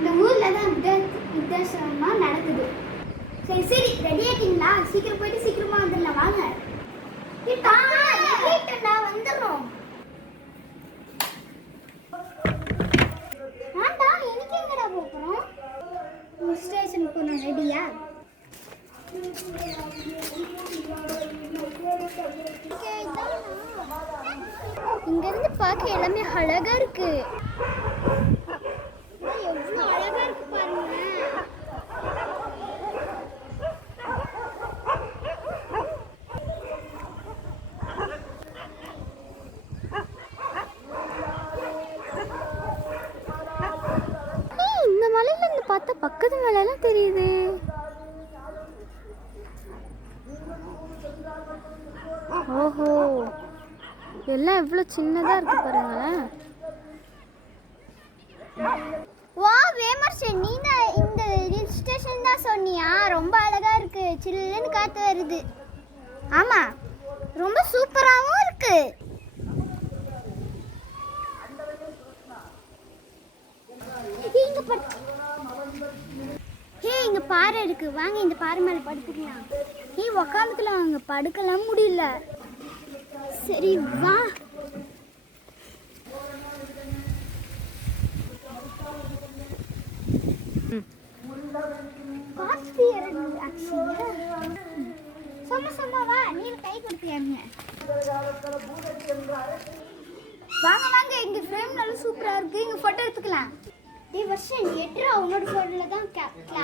இந்த ஊர்ல தான் வித்தியாசமா நடக்குது. சரி சரி, ரெடி ஆயிட்டீங்களா? சீக்கிரம் போயிட்டு சீக்கிரமா வந்துடலாம் வாங்க. வந்துடுறோம். ஆண்டா, எனக்கு எங்கடா போகிறோம்? ஸ்டேஷனுக்கு போகணும். ரெடியா? இங்க இருந்து பார்க்க எல்லாமே அழகா இருக்கு. எவ்வளவு அழகா இருக்கு பாருங்க. இந்த மலையில இருந்து பார்த்தா பக்கத்து மலையெல்லாம் தெரியுது. ஓஹோ, எல்லாம் எவ்வளோ சின்னதாக இருக்கு பாருங்களேன். வா வேமர்ஷன், நீ தான் இந்த ஹில் ஸ்டேஷன் தான் சொன்னியா? ரொம்ப அழகா இருக்கு, சில்லுன்னு காத்து வருது. ஆமா, ரொம்ப சூப்பராகவும் இருக்கு. இங்க பாறை இருக்கு, வாங்க இந்த பாறை மேல படுத்துக்கலாம். உக்காந்துக்கலாம், அங்க படுக்கலாம் முடியல. சரி வா. சும்மா வா, நீ கை கொடுத்தியாங்க. வாங்க வாங்க, இங்க ஃப்ரேம் நல்லா சூப்பரா இருக்கு, இங்க போட்டோ எடுத்துக்கலாம். வருஷம் எட்ரா உன்னோட போன்ல தான் கிளாரி